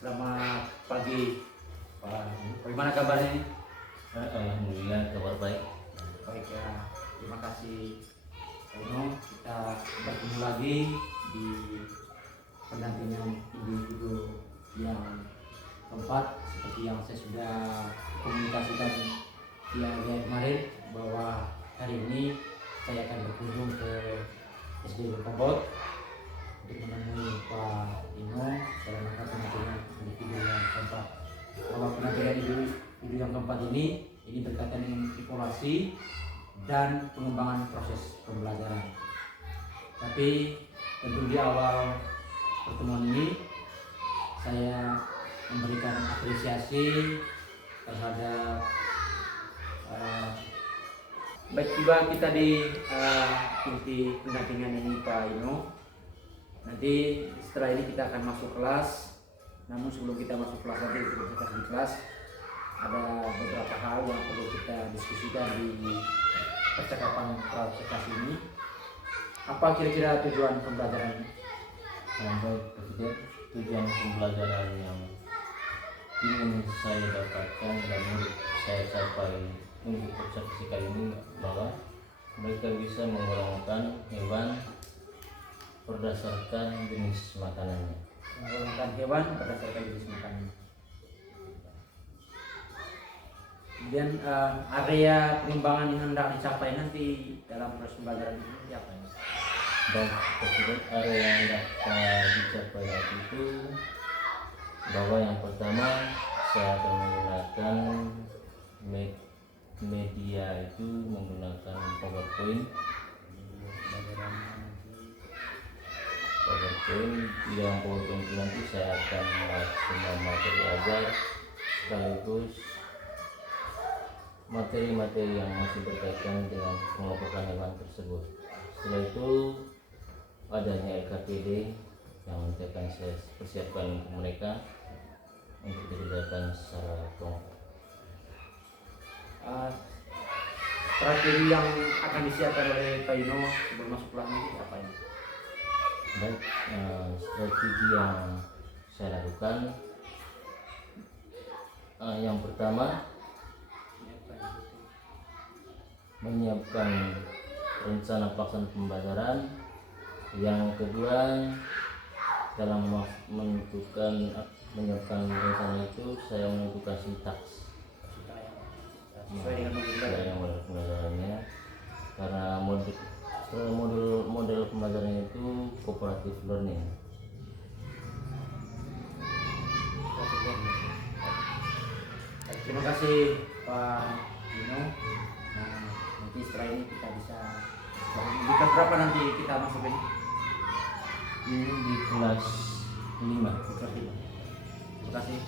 Selamat pagi, Pak. Bagaimana kabarnya ini? Alhamdulillah kabar baik. Baik ya, terima kasih. Kita bertemu lagi di pendampingan individu yang keempat, seperti yang saya sudah komunikasikan di hari kemarin, bahwa hari ini saya akan berkunjung ke SD Bukabot untuk menemui Pak Ino dalam rangka pendampingan individu yang keempat. Bahwa pendampingan individu yang keempat ini berkaitan dengan evaluasi dan pengembangan proses pembelajaran. Tapi tentu di awal pertemuan ini saya memberikan apresiasi terhadap baik tiba kita di inti pendampingan ini Pak Ino. Nanti setelah ini kita akan masuk kelas. Namun sebelum kita masuk kelas nanti di kelas ada beberapa hal yang perlu kita diskusikan di percakapan prakelas ini. Apa kira-kira tujuan pembelajaran ini? Baik Presiden, tujuan pembelajaran yang ingin saya dapatkan dan saya capai untuk observasi kali ini bahwa mereka bisa menggolongkan hewan berdasarkan jenis makanannya. Menggolongkan hewan berdasarkan jenis makanannya. Kemudian area pengembangan yang hendak dicapai nanti dalam proses pembelajaran ini apa ya? Dan Presiden, area yang hendak dicapai itu bahwa yang pertama saya akan menggunakan media itu menggunakan PowerPoint di dalam PowerPoint itu nanti saya akan membuat semua materi ajar sekaligus materi-materi yang masih berkaitan dengan pengelompokan hewan tersebut. Setelah itu adanya LKPD yang nanti akan saya persiapkan untuk mereka untuk dikerjakan secara kelompok. Strategi yang akan disiapkan oleh Pak Ino sebelum masuk kelas ini apa ini? Baik, strategi yang saya lakukan yang pertama menyiapkan rencana pelaksanaan pembelajaran. Yang kedua, dalam menyiapkan rencana itu saya menentukan sintaks sesuai dengan model pembelajarannya, karena model pembelajarannya itu cooperative learning. Terima kasih Pak Dino. Nah, nanti setelah ini kita bisa di kelas berapa nanti kita masuk ini? Ini di kelas 5. Terima kasih.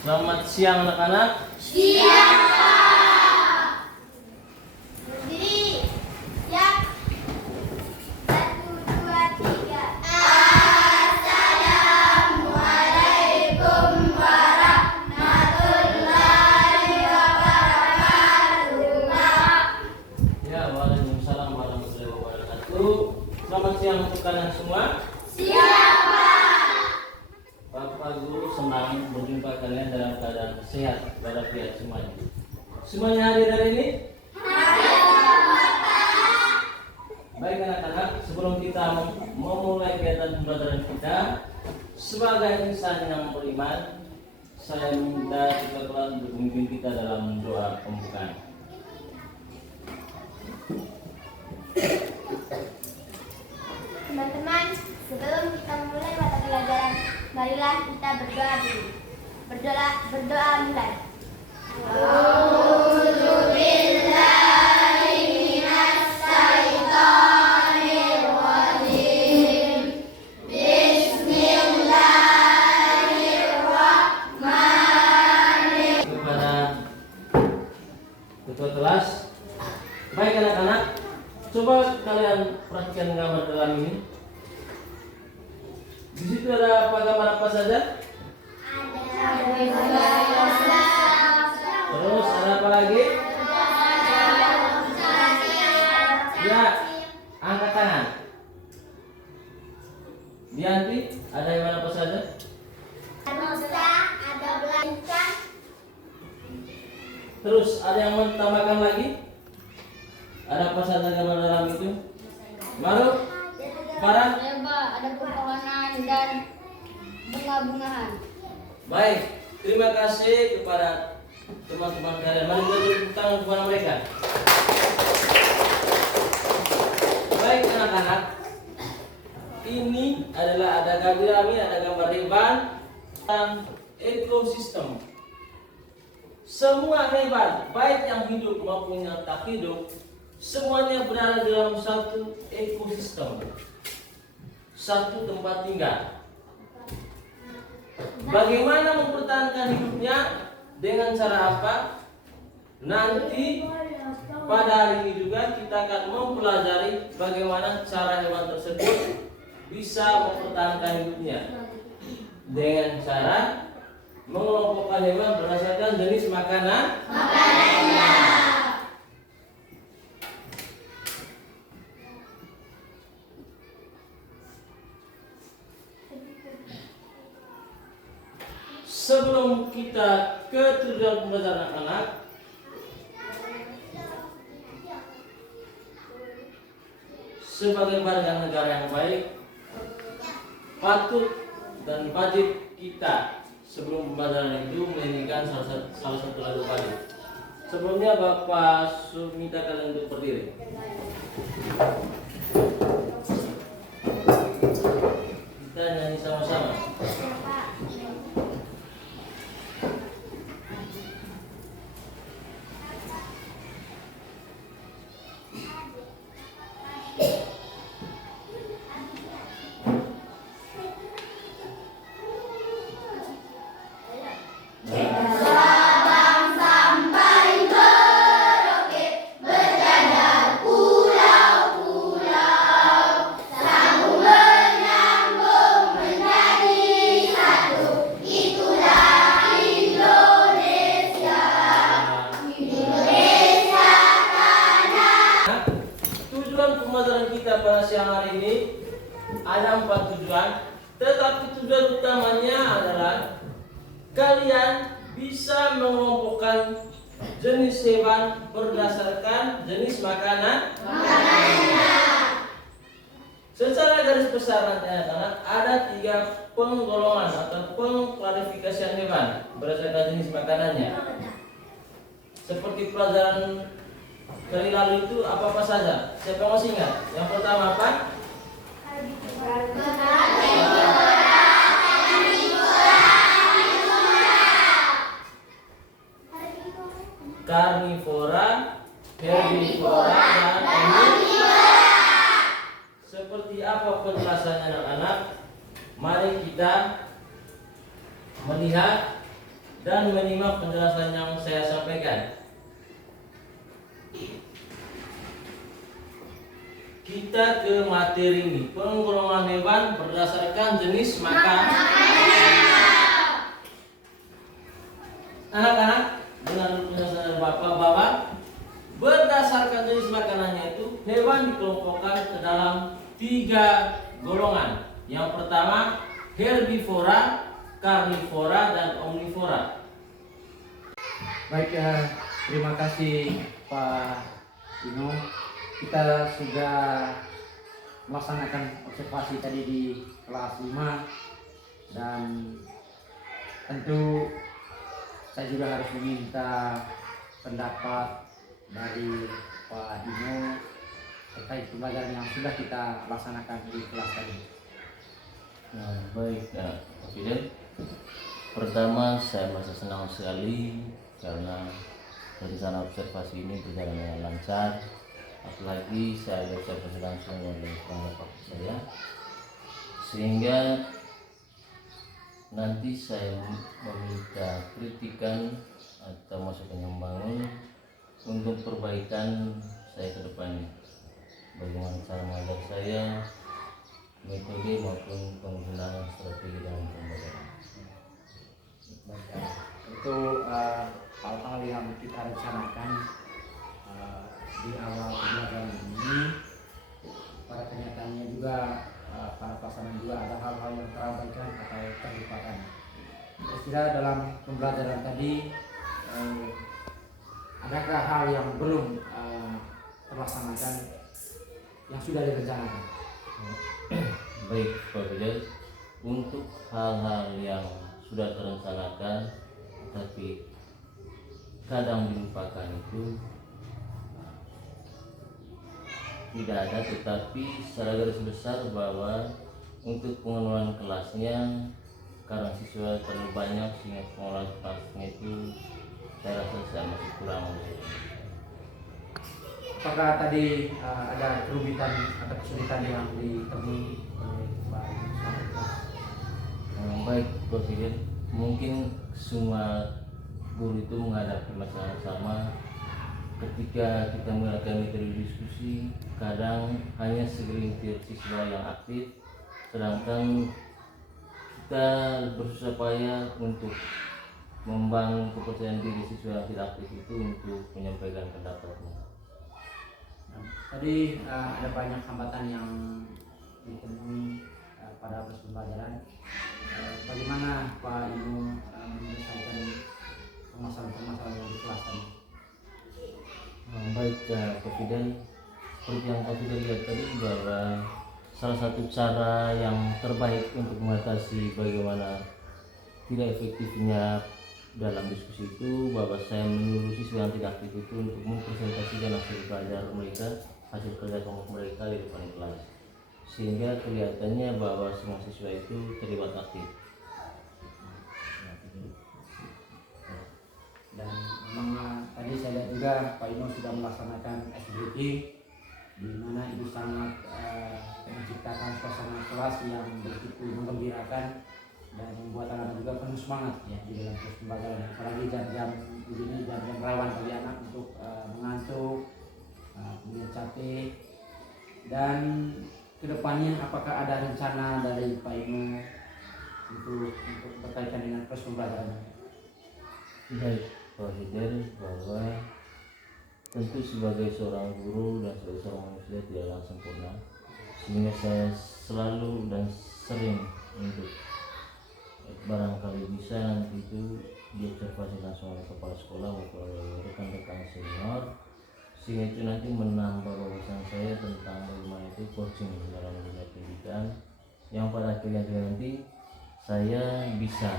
Selamat siang anak-anak. Siang, Pak. Berdiri. Siap. 1, 2, 3. Assalamualaikum warahmatullahi wabarakatuh. Ya, waalaikumsalam warahmatullahi wabarakatuh. Selamat siang untuk kalian semua. Siap, Pak. Bapak Guru senang berjumpa kalian dalam keadaan sehat walafiat semuanya. Semuanya hadir hari ini? Baik anak-anak, sebelum kita memulai kegiatan pembelajaran kita, sebagai insan yang beriman, saya minta kita telah memimpin kita dalam doa pembukaan. Teman-teman, sebelum kita mulai mata pelajaran, marilah kita berdoa dulu. Berdoa mulai. Kepada ketua kelas, baik anak-anak, coba kalian perhatikan gambar dalam ini. Di situ ada apa gambar apa saja? Terus ada apa lagi? Ya, angkat tangan. Dianti, ada hewan apa saja? Ada belancang. Terus ada yang mau ditambahkan lagi? Ada apa saja gambar dalam itu? Baru? Farah? Ada pepohonan dan bunga-bungaan. Baik, terima kasih kepada teman-teman kalian. Mari kita tepuk tangan kepada mereka. Baik anak-anak, ini adalah ada gabi, ada gambar hewan dan ekosistem. Semua hewan, baik yang hidup maupun yang tak hidup, semuanya berada dalam satu ekosistem, satu tempat tinggal. Bagaimana mempertahankan hidupnya? Dengan cara apa? Nanti pada hari ini juga kita akan mempelajari bagaimana cara hewan tersebut bisa mempertahankan hidupnya dengan cara mengelompokkan hewan berdasarkan jenis makanan. Sebelum kita ke tujuan pembelajaran anak, sebagai warga negara yang baik, patut dan wajib kita sebelum pembelajaran itu menyanyikan salah satu lagu pagi. Sebelumnya Bapak minta kalian untuk berdiri. Kita nyanyi sama-sama. Tujuan pembelajaran kita pada siang hari ini ada 4 tujuan, tetapi tujuan utamanya adalah kalian bisa mengelompokkan jenis hewan berdasarkan jenis makanan. Secara garis besar nanti anak-anak ada 3 penggolongan atau pengklasifikasian hewan berdasarkan jenis makanannya. Seperti pelajaran kali lalu itu apa saja? Siapa yang masih ingat? Yang pertama apa? Karnivora, herbivora, dan omnivora. Seperti apa penjelasannya anak-anak? Mari kita melihat dan menyimak penjelasan yang saya sampaikan. Kita ke materi ini, penggolongan hewan berdasarkan jenis makan. Anak-anak, dengan penjelasan bapak-bapak, berdasarkan jenis makanannya itu hewan dikelompokkan ke dalam 3 golongan. Yang pertama herbivora, karnivora, dan omnivora. Baik, terima kasih Pak Dino. Kita sudah melaksanakan observasi tadi di kelas 5 dan tentu saya juga harus meminta pendapat dari Pak Dino terkait pembelajaran yang sudah kita laksanakan di kelas tadi. Nah, baik, Pak Fidel. Pertama, saya merasa senang sekali karena rencana observasi ini berjalan dengan lancar. Apalagi saya observasi langsung oleh bapak saya, sehingga nanti saya meminta kritikan atau masukan yang membangun untuk perbaikan saya ke depannya. Bagaimana cara mengajar saya, metode maupun penggunaan strategi dalam pembelajaran. Baik, itu hal-hal yang kita rencanakan di awal pembelajaran ini. Pada kenyataannya juga para pasangan juga ada hal-hal yang terabaikan atau terlupakan. Kira-kira dalam pembelajaran tadi adakah hal yang belum terlaksanakan yang sudah direncanakan? Baik Pak Fidel, untuk hal-hal yang sudah terencanakan tapi kadang dilupakan itu tidak ada, tetapi secara garis besar bahwa untuk pengelolaan kelasnya karena siswa terlalu banyak sehingga pengelolaan kelasnya itu saya rasa saya masih kurang. Apakah tadi ada kerumitan atau kesulitan yang ditemui oleh Pak Yunus? Baik Pak Fidel, mungkin semua guru itu menghadapi masalah yang sama. Ketika kita melakukan metode diskusi, kadang hanya segelintir siswa yang aktif, sedangkan kita berusaha payah untuk membangun kepercayaan diri siswa yang tidak aktif itu untuk menyampaikan pendapatnya. Tadi ada banyak hambatan yang ditemui pada proses pembelajaran. Bagaimana Pak Ibu menyelesaikan permasalahan-permasalahan yang di kelas tadi? Baik Pak Fidel, seperti yang Pak Fidel lihat tadi bahwa salah satu cara yang terbaik untuk mengatasi bagaimana tidak efektifnya dalam diskusi itu bahwa saya menyuruh siswa yang tidak aktif itu untuk mempresentasikan hasil belajar mereka, hasil kerja kelompok mereka di depan kelas, sehingga kelihatannya bahwa semua siswa itu terlibat aktif. Dan memang tadi saya lihat juga Pak Ino sudah melaksanakan SBT, di mana itu sangat menciptakan suasana kelas yang begitu menggembirakan dan membuat anak-anak juga penuh semangat ya di dalam proses pembelajaran. Apalagi jam-jam begini, jam-jam rawan bagi anak untuk mengantuk, kemudian capek. Dan kedepannya apakah ada rencana dari Pak Ino untuk berkaitan dengan proses pembelajaran? Baik Pak Fidel, bahwa tentu sebagai seorang guru dan sebagai seorang manusia tidaklah sempurna, sehingga saya selalu dan sering untuk barangkali bisa nanti itu diobservasi langsung oleh kepala sekolah maupun oleh rekan-rekan senior, sehingga itu nanti menambah wawasan saya tentang bagaimana itu coaching dalam dunia pendidikan, yang pada akhirnya nanti saya bisa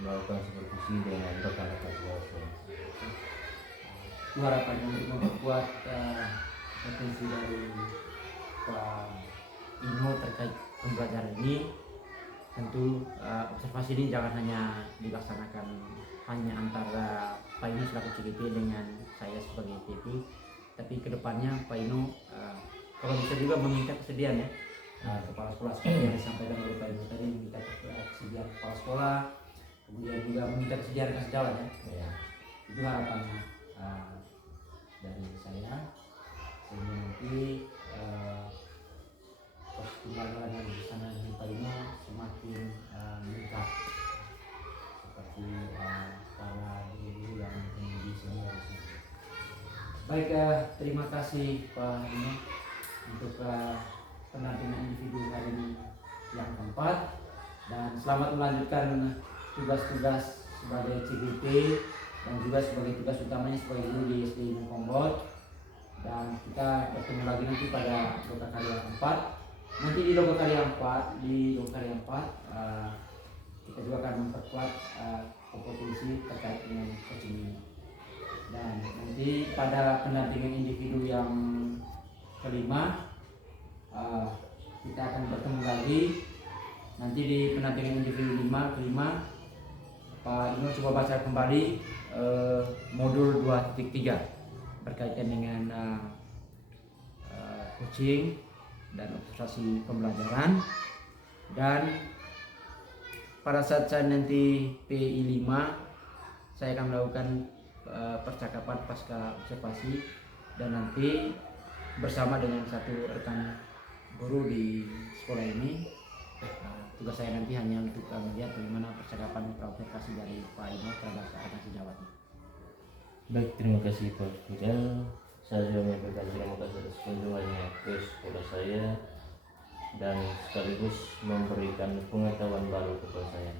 melakukan supervisi dengan rekan-rekan saya. Itu harapannya untuk memperkuat potensi dari Pak Ino terkait pembelajaran ini. Tentu observasi ini jangan hanya dilaksanakan hanya antara Pak Ino selaku CGP dengan saya sebagai PP, tapi kedepannya Pak Ino kalau bisa juga meminta kesediaan ya kepala sekolah seperti yang disampaikan oleh Pak Ino tadi, meminta kesediaan kepala sekolah, kemudian juga meminta kesediaan kasih jalan ya. Itu harapannya dari saya, sehingga nanti proses pembelajaran yang di sana di Pak Ino semakin meningkat seperti para guru yang di senior. Baik, terima kasih Pak Ino untuk pendampingan individu hari ini yang keempat, dan selamat melanjutkan tugas-tugas sebagai CGP dan juga sebagai tugas utamanya sebagai guru di SD Mungkombot. Dan kita bertemu lagi nanti pada loka karya 4. Nanti di loka karya 4 kita juga akan memperkuat kompetensi terkait dengan coaching ini. Dan nanti pada pendampingan individu yang kelima kita akan bertemu lagi nanti di pendampingan individu kelima. Pak Ino coba baca kembali modul 2.3 berkaitan dengan coaching dan observasi pembelajaran. Dan pada saat saya nanti PI 5 saya akan melakukan percakapan pasca observasi, dan nanti bersama dengan satu rekan guru di sekolah ini Tugas saya nanti hanya untuk melihat bagaimana percakapan provokasi dari Pak Ino terhadap anak sejawat. Baik, terima kasih Pak Fidel. Saya menyampaikan terima kasih atas kunjungannya ke sekolah saya dan sekaligus memberikan pengetahuan baru kepada saya.